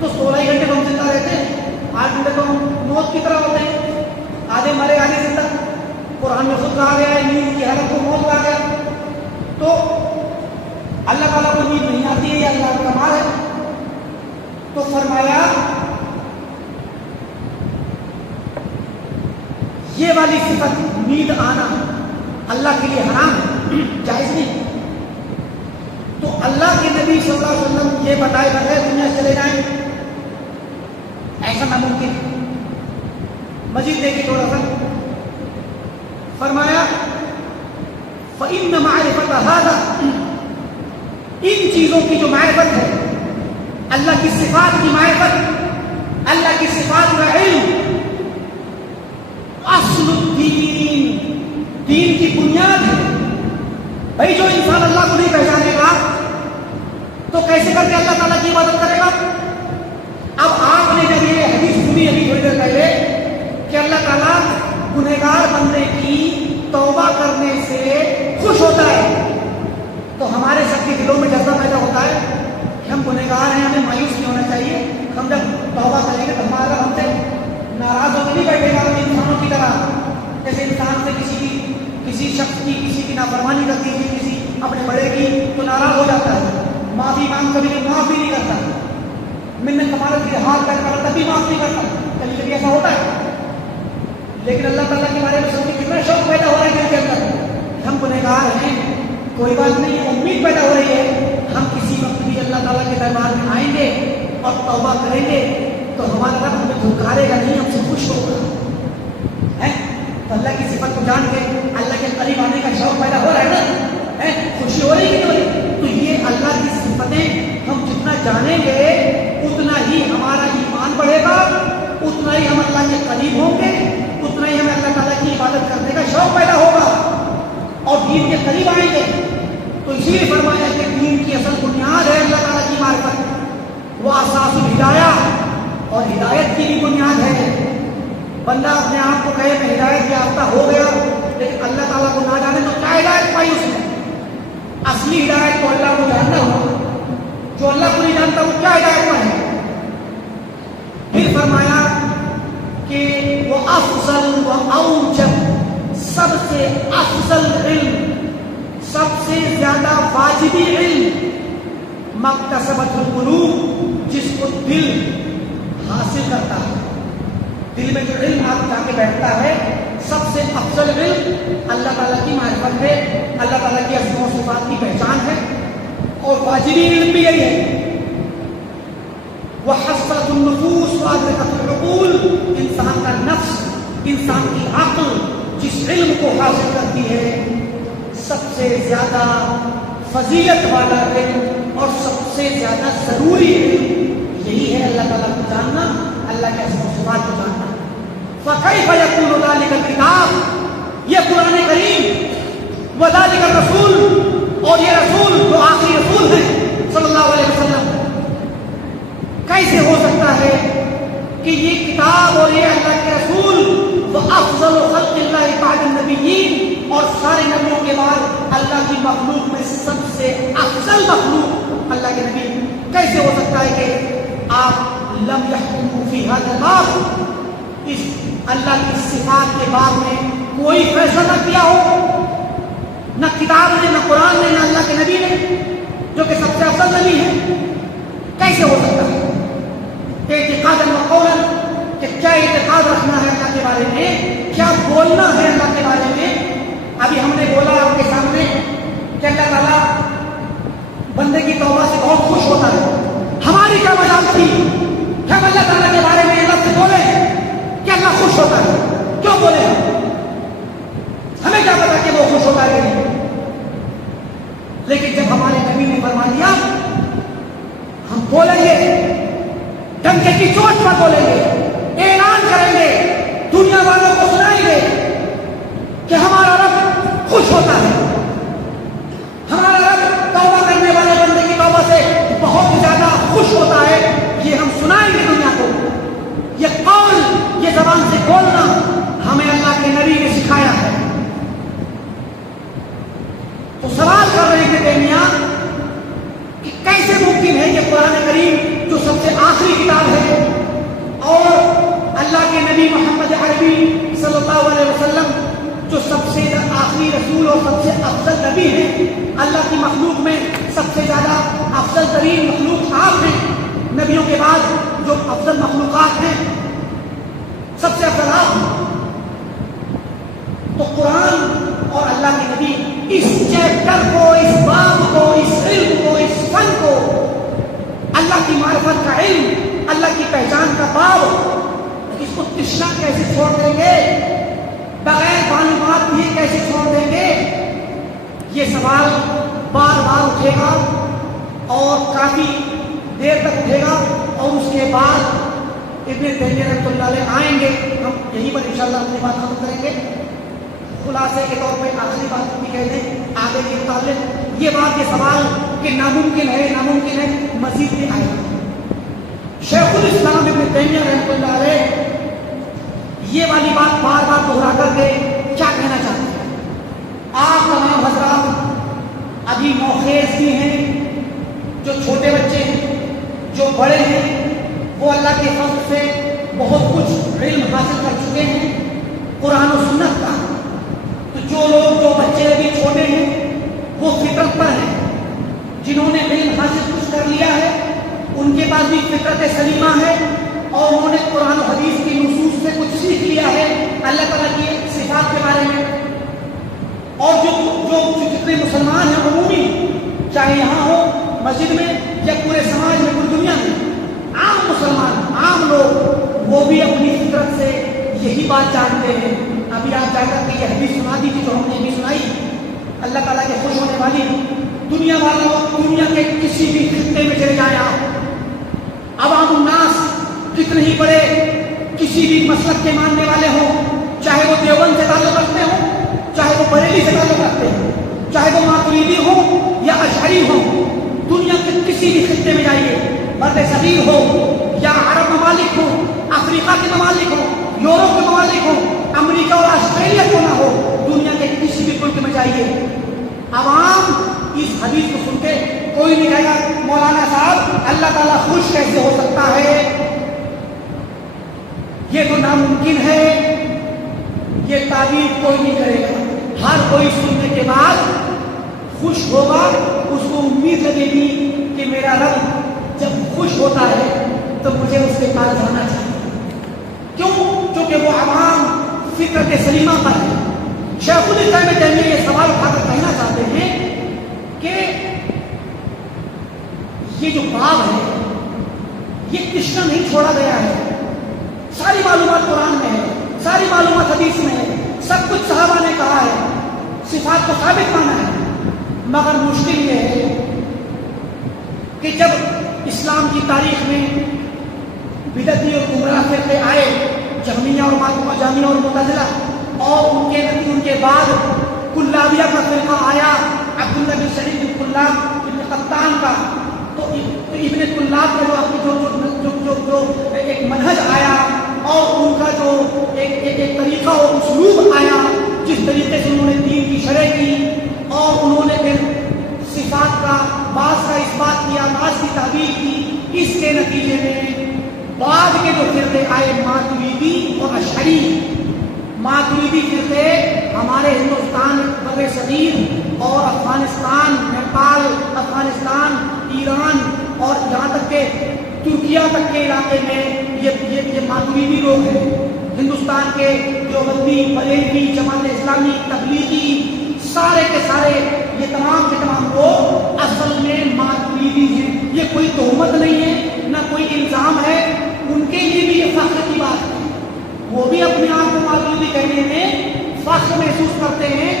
تو 16 گھنٹے تو ہم زندہ رہتے ہیں. 8 گھنٹے تو ہم موت کی طرح ہوتے ہیں، آدھے مرے آدھے زندہ. قرآن میں خود کہا گیا ہے نیند کی حالت کو موت کہا گیا. تو اللہ تعالیٰ کو نیند نہیں آتی ہے، یہ اللہ کا کمال ہے. تو فرمایا یہ والی صفت نیند آنا اللہ کے لیے حرام ہے، جائز نہیں. تو اللہ کے نبی صلی اللہ علیہ وسلم یہ بتائے بغیر دنیا سے چلے جائیں ایسا ناممکن. مزید دیکھیے تھوڑا سا، فرمایا فَإِنَّ مَعْرِفَةَ هَذَا، ان چیزوں کی جو معرفت ہے، اللہ کی صفات کی معرفت، اللہ کی صفات کا علم، اصل الدین، دین کی بنیاد ہے. بھائی جو انسان اللہ کو نہیں پہچانے گا تو کیسے کر کے اللہ تعالیٰ کی عبادت کرے گا؟ اب آپ نے جب یہ حدیث سنی ابھی تھوڑی دیر پہلے کہ اللہ تعالیٰ گنہگار بندے کی توبہ کرنے سے خوش ہوتا ہے، تو ہمارے سب کے دلوں میں جذبہ پیدا ہوتا ہے کہ ہم گنہگار ہیں، ہمیں مایوس نہیں ہونا چاہیے. ہم جب توبہ کریں گے تو ہمارا ہم سے ناراض ہو کے نہیں بیٹھے گا انسانوں کی طرح. جیسے انسان سے کسی شخص کی کسی کی نافرمانی کرتی ہے، کسی اپنے بڑے کی تو ناراض ہو جاتا ہے، معافی مانگ کبھی معاف بھی نہیں کرتا، منت کمالت کی ہاتھ کر کر تبھی معاف نہیں کرتا. کبھی کبھی ایسا ہوتا ہے. لیکن اللہ تعالیٰ کے بارے میں سن کے کتنا شوق پیدا ہو رہا ہے دل کے اندر، ہم گنہگار ہیں، کوئی بات نہیں. امید پیدا ہو رہی ہے ہم کسی وقت بھی اللہ تعالیٰ کے دربار میں آئیں گے اور توبہ کریں گے تو ہمارا رب ہمیں دھکارے گا نہیں، ہم سے خوش ہوگا. تو اللہ کی صفت کو جان کے اللہ کے قریب آنے کا شوق پیدا ہو رہا ہے نا، خوشی ہو رہی ہے کہ نہیں ہو رہی؟ تو یہ اللہ کی صفتیں ہم جتنا جانیں گے اتنا ہی ہمارا ایمان بڑھے گا، اتنا ہی ہم اللہ کے قریب ہوں گے، اتنا ہی ہمیں اللہ تعالیٰ کی عبادت کرنے کا شوق پیدا ہوگا اور دین کے قریب آئیں گے. تو اسی لیے فرمایا کہ دین کی اصل بنیاد ہے اللہ تعالیٰ کی معرفت، وہ اساس الہدایہ، اور ہدایت کی بھی بنیاد ہے. بندہ اپنے آپ کو کہے میں ہدایت یافتہ ہو گیا، لیکن اللہ تعالیٰ کو نہ جانے تو کیا ہدایت پائی اس نے؟ اصلی ہدایت کو اللہ کو جاننا ہو، جو اللہ کو نہیں جانتا وہ کیا ہدایت پائے؟ پھر فرمایا کہ وہ افضل و اوجب، سب سے افضل علم، سب سے زیادہ واجبی علم، مکتسبت القلوب، جس کو دل حاصل کرتا ہے. دل میں جو علم آپ جا کے بیٹھتا ہے، سب سے افضل علم اللہ تعالیٰ کی معرفت ہے، اللہ تعالیٰ کی اسماء و صفات کی پہچان ہے، اور واجبی علم بھی یہی ہے. وحصلت النفوس وادرکت العقول، انسان کا نفس، انسان کی عقل جس علم کو حاصل کرتی ہے، سب سے زیادہ فضیلت والا علم اور سب سے زیادہ ضروری علم یہی ہے اللہ تعالیٰ کو جاننا، اللہ کے اسماء و صفات کو جاننا. فَكَيْفَ يَكُونُ ذَلِكَ الْكِتَابُ، یہ قرآن کریم، وَذَلِكَ الرَّسُولُ، اور یہ رسول جو آخری رسول ہے صلی اللہ علیہ وسلم، کیسے ہو سکتا ہے کہ یہ کتاب اور یہ اللہ کے رسول وَأَفْضَلُ خَلْقِ اللَّهِ بَعْدَ النَّبِيِّينَ، اور سارے نبیوں کے بعد اللہ کی مخلوق میں سب سے افضل مخلوق اللہ کے نبی، کیسے ہو سکتا ہے کہ آپ لم يحكموا في هذا الباب، اس اللہ کی صفات کے باب میں کوئی فیصلہ نہ کیا ہو، نہ کتاب نے، نہ قرآن نے، نہ اللہ کے نبی نے جو کہ سب سے افضل نبی ہے. کیسے ہو سکتا ہے؟ اعتقادا و قولا، کہ کیا اعتقاد رکھنا ہے اللہ کے بارے میں، کیا بولنا ہے اللہ کے بارے میں. ابھی ہم نے بولا آپ کے سامنے کہ اللہ تعالیٰ بندے کی توبہ سے بہت خوش ہوتا ہے. ہماری کیا مجال تھی کہ ہم اللہ تعالیٰ کے بارے میں یہ لفظ بولے کہ اللہ خوش ہوتا ہے؟ کیوں بولے؟ ہمیں کیا پتا کہ وہ خوش ہوتا ہے کہ نہیں. لیکن جب ہمارے نبی نے فرما دیا، ہم بولیں گے، ڈنکے کی چوٹ پر بولیں گے، اعلان کریں گے، دنیا والوں کو سنائیں گے کہ ہمارا رب خوش ہوتا ہے، ہمارا رب توبہ کرنے والے بندے کی توبہ سے بہت زیادہ خوش ہوتا ہے. یہ ہم سنائیں گے دنیا کو. یہ قول، یہ زبان سے بولنا ہمیں اللہ کے نبی نے سکھایا ہے. تو سوال کر رہے ہیں تیمیہ کہ کیسے ممکن ہے کہ قرآن کریم جو سب سے آخری کتاب ہے اور اللہ کے نبی محمد عربی صلی اللہ علیہ وسلم جو سب سے آخری رسول اور سب سے افضل نبی ہے، اللہ کی مخلوق میں سب سے زیادہ افضل ترین مخلوق آپ ہیں، نبیوں کے بعد جو افضل مخلوقات ہیں سب سے افضل آپ ہیں. تو قرآن اور اللہ کے نبی اس چیپٹر کو، اس باب کو، اس علم کو، اس فن کو، اللہ کی معرفت کا علم، اللہ کی پہچان کا باب، اس کو تشنا کیسے چھوڑ دیں گے؟ بغیر معلومات یہ کیسے چھوڑ دیں گے؟ یہ سوال بار بار اٹھے گا اور کافی دیر تک اٹھے گا، اور اس کے بعد ابن تیمیہ رحمۃ اللہ علیہ آئیں گے. ہم یہیں پر انشاءاللہ اپنی بات ختم کریں گے. خلاصے کے طور پہ آخری بات بھی کہہ دیں آگے کے متعلق، یہ بات، یہ سوال کہ ناممکن ہے، ناممکن ہے، مزید بھی آئے گا. شیخ الاسلام ابن تیمیہ رحمۃ اللہ علیہ یہ والی بات بار بار دہرا کر کے کیا کہنا چاہتے ہیں؟ آپ تمام حضرات ابھی نوخیز بھی ہیں، جو چھوٹے بچے ہیں، جو بڑے ہیں، وہ اللہ کے فضل سے بہت کچھ علم حاصل کر چکے ہیں قرآن و سنت کا. تو جو لوگ، جو بچے ابھی چھوٹے ہیں، وہ فطرت پر ہیں. جنہوں نے علم حاصل کچھ کر لیا ہے، ان کے پاس بھی فطرت سلیمہ ہے، اور انہوں نے قرآن و حدیث کی نصوص سے کچھ سیکھ لیا ہے اللہ تعالیٰ کی صفات کے بارے میں. اور جو جتنے مسلمان ہیں عمومی، چاہے یہاں ہو مسجد میں یا پورے سماج میں، پوری دنیا میں، عام مسلمان، عام لوگ، وہ بھی اپنی فطرت سے یہی بات جانتے ہیں. ابھی آپ جا کر کے یہ حدیث سنا دی تھی جو ہم نے بھی سنائی، اللہ تعالیٰ کے خوش ہونے والی. دنیا والوں، دنیا کے کسی بھی خطے میں چلے جائیں آپ، عوام الناس کتنے ہی بڑے کسی بھی مسلک کے ماننے والے ہوں، چاہے وہ دیوبند سے تعلق رکھتے ہوں، چاہے وہ بریلی سے تعلق رکھتے ہوں، چاہے وہ ماتریدی ہوں یا اشعری ہوں، دنیا کے کسی بھی خطے میں جائیے، برد صغیر ہو یا عرب ممالک ہو، افریقہ کے ممالک ہو، یورپ کے ممالک ہو، امریکہ اور آسٹریلیا کو نہ ہو، دنیا کے کسی بھی ملک میں جائیے، عوام اس حدیث کو سن کے کوئی نہیں کہے گا مولانا صاحب اللہ تعالیٰ خوش کیسے ہو سکتا ہے، یہ تو ناممکن ہے، یہ تعبیر کوئی نہیں کرے گا. ہر کوئی سننے کے بعد خوش ہوگا، اس کو امید لگے گی کہ میرا رب جب خوش ہوتا ہے تو مجھے اس کے پاس جانا چاہیے. کیوں؟ کیونکہ وہ عوام فکر کے سلیمہ پر ہے. شیخ الاسلام ابن تیمیہ یہ سوال اٹھا کر کہنا چاہتے ہیں کہ یہ جو باب ہے یہ کشنا نہیں چھوڑا گیا ہے. ساری معلومات قرآن میں ہے, ساری معلومات حدیث میں ہے, سب کچھ صحابہ نے کہا ہے, صفات کو ثابت مانا ہے. مگر مشکل یہ ہے کہ جب اسلام کی تاریخ میں بدعتی اور گمراہ فرقے آئے, جہمیہ اور جہمیہ اور معتزلہ, اور ان کے بعد کلابیہ کا فرقہ آیا, عبداللہ بن سعید بن کلاب ابن قطان کا, تو ابن کلاب کا جو ایک منہج آیا اور ان کا جو ایک طریقہ اور اسلوب آیا, جس طریقے سے انہوں نے دین کی شرح کی, اور انہوں نے پھر صفات کا بعض کا اس بات کیا, بعض کی تعبیر کی. اس کے نتیجے میں بعد کے جو فرقے آئے ماتریدی اور اشعری, ماتریدی فرقے ہمارے ہندوستان بر صغیر اور افغانستان, نیپال, افغانستان, ایران اور یہاں تک کہ ترکیہ تک کے علاقے میں یہ ماتریدی لوگ ہیں. ہندوستان کے جو بندی, بریلوی, جماعت اسلامی, تبلیغی, سارے کے سارے یہ تمام کے تمام لوگ اصل میں ماتریدی ہیں. یہ کوئی تہمت نہیں ہے, نہ کوئی الزام ہے. ان کے لیے بھی یہ فخر کی بات ہے, وہ بھی اپنے آپ کو ماتریدی کہنے میں فخر محسوس کرتے ہیں.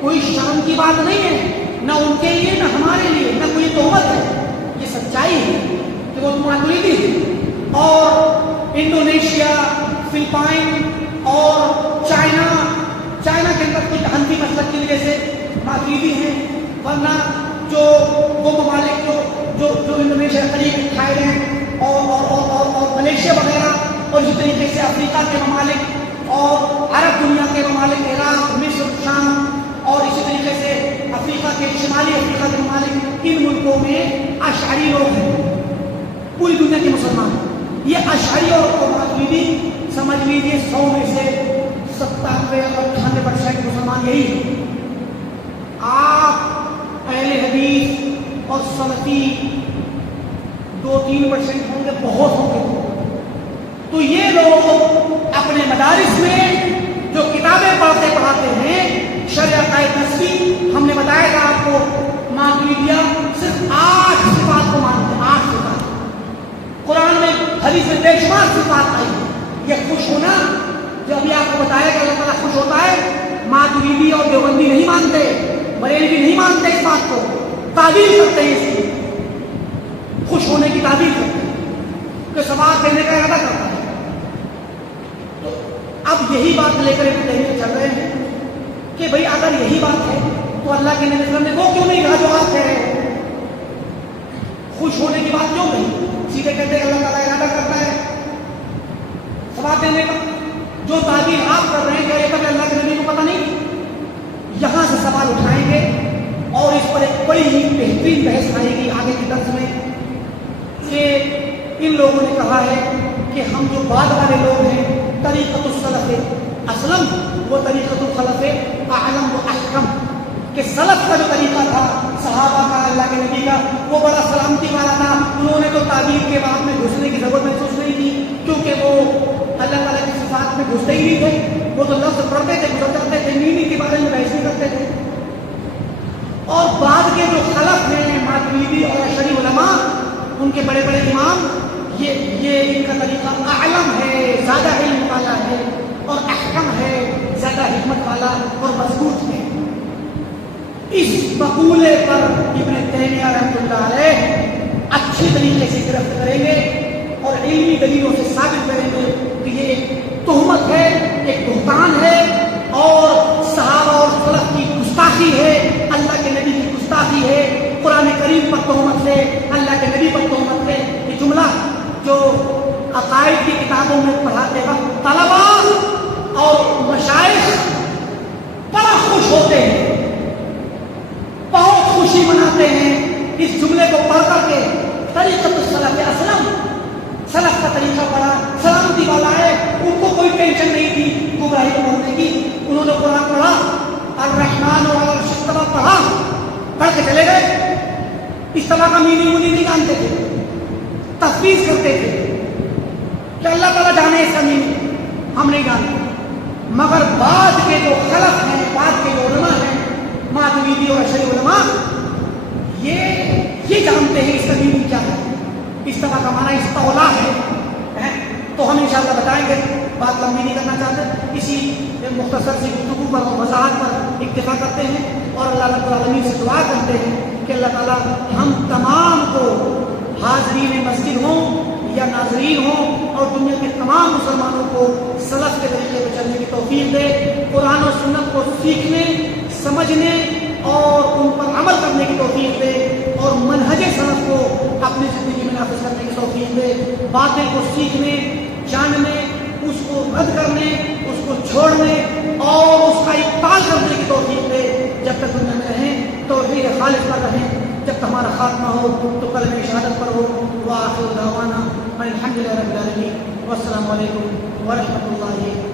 کوئی شرم کی بات نہیں ہے, نہ ان کے لیے نہ ہمارے لیے, نہ کوئی تہمت ہے. یہ سچائی ہے کہ وہ ماتریدی ہے. اور انڈونیشیا, فلپائن اور چائنا کے اندر کچھ حنفی مسلک کی وجہ سے ماتریدی ہیں, ورنہ جو وہ ممالک جو انڈونیشیا قریب تھائی لینڈ اور ملیشیا وغیرہ, اور اسی طریقے سے افریقہ کے ممالک اور عرب دنیا کے ممالک, عراق, مصر, شام, اور اسی طریقے سے افریقہ کے شمالی افریقہ کے ممالک, ان ملکوں میں اشعری لوگ ہیں. پوری دنیا کے مسلمان یہ اشعری اور ماتریدی سمجھ لیجیے 100 میں سے 97 اور 98% مسلمان یہی ہیں. آپ اہل حدیث اور سلفی 2-3% ہوں گے, بہت ہوں گے. تو یہ لوگ اپنے مدارس میں جو کتابیں پڑھاتے ہیں, شرع عقائد نسبی, ہم نے بتایا تھا آپ کو, ماتریدیہ صرف 8 صفات کو مانتے ہیں. 8 صفات قرآن میں, حدیث میں بے شمار صفات آئی. یہ خوش ہونا جو ابھی آپ کو بتایا کہ اللہ تعالیٰ خوش ہوتا ہے, ماتریدی اور دیوبندی نہیں مانتے, بریلوی نہیں مانتے اس بات کو, تعبیر کرتے ہیں اس کی, خوش ہونے کی تعبیر کرتے ہیں کہ ثواب دینے کا ارادہ کرتا ہے. تو اب یہی بات لے کر ابن تیمیہ چل رہے ہیں کہ بھئی اگر یہی بات ہے تو اللہ کے نبی صلی اللہ علیہ وسلم نے وہ کیوں نہیں کہا جو آپ کہہ رہے ہیں, خوش ہونے کی بات کیوں نہیں, سیدھے کہتے ہیں اللہ تعالیٰ ارادہ کرتا ہے ثواب دینے کا. جو تعبیر آپ کر رہے ہیں کہ یہ اللہ کے نبی کو پتہ نہیں, یہاں سے سوال اٹھائیں گے اور اس پر ایک بڑی ہی بہترین بحث آئے گی آگے کے درس میں, کہ ان لوگوں نے کہا ہے کہ ہم جو بعد والے لوگ ہیں, طریقۃ السلف اسلم وہ طریقۃ الخلف اعلم و احکم, کہ سلف کا جو طریقہ تھا صحابہ کا, اللہ کے نبی کا, وہ بڑا سلامتی والا تھا. انہوں نے تو تعبیر کے بعد میں گھسنے کی ضرورت محسوس نہیں کی, کیونکہ وہ اللہ تعالیٰ کی صفات میں گھستے ہی نہیں تھے. وہ تو لفظ پڑھتے تھے, گزر جاتے تھے, نیمی کے بارے میں بحث نہیں کرتے تھے. اور بعد کے جو خلف ہیں ماتریدی اور اشعری علماء, ان کے بڑے بڑے امام, یہ ان کا طریقہ اعلم ہے, زیادہ علم والا ہے, اور احکم ہے, زیادہ حکمت والا اور مضبوط ہے. اس مقولے پر ابن تیمیہ رحمۃ اللہ علیہ اچھی طریقے سے گرفت کریں گے اور علمی دلیلوں سے ثابت کریں گے کہ یہ ایک تہمت ہے, ایک بہتان ہے, اور صحابہ اور سلف کی گستاخی ہے, اللہ کے نبی کی گستاخی ہے, قرآن کریم پر تہمت ہے, اللہ کے نبی پر تہمت ہے. یہ جملہ جو عقائد کی کتابوں میں پڑھاتے وقت طلباء اور مشائخ بڑا خوش ہوتے ہیں, بہت خوشی مناتے ہیں اس جملے کو پڑھ کر کے. طریقۃ السلف اسلم, سلف کا طریقہ پڑھا, سلامتی والا ہے, ان کو کوئی ٹینشن نہیں تھی گمراہی ہونے کی. انہوں نے قرآن پڑھا, الرحمن اور العرش استوى پڑھا, پڑھ کے چلے گئے. استوا کا میننگ نہیں جانتے تھے, تفویض کرتے تھے, کہ اللہ تعالیٰ جانے اس زمین میں، ہم نہیں جانتے، مگر بعد کے جو خلف ہیں، بعد کے جو علماء ہیں، ماتریدی اور اشعری علماء، یہ جانتے ہیں اس زمین کیا ہے، استوا کا معنی استولا ہے۔ تو ہم انشاءاللہ بتائیں گے، بات لمبی نہیں کرنا چاہتے، اسی مختصر سی گفتگو پر اور وضاحت پر اکتفا کرتے ہیں اور اللہ رب العالمین سے دعا کرتے ہیں کہ اللہ تعالیٰ ہم تمام کو، حاضرین مسجد ہوں یا ناظرین ہوں اور دنیا کے تمام مسلمانوں کو سلف کے طریقے پہ چلنے کی توفیق دے، قرآن و سنت کو سیکھنے، سمجھنے اور ان پر عمل کرنے کی توفیق دے، اور منہج سلف کو اپنی زندگی میں نافذ کرنے کی توفیق دے، باتیں کو سیکھنے، جاننے، اس کو رد کرنے، اس کو چھوڑنے اور اس کا ابطال کرنے کی توفیق دے۔ جب تک دنیا میں رہیں توحید خالص پر رہیں، جب تک ہمارا خاتمہ ہو تو کلمہ شہادت پر ہو۔ وآخر دعوانا الحمد للہ رب العالمین، والسلام علیکم ورحمۃ اللہ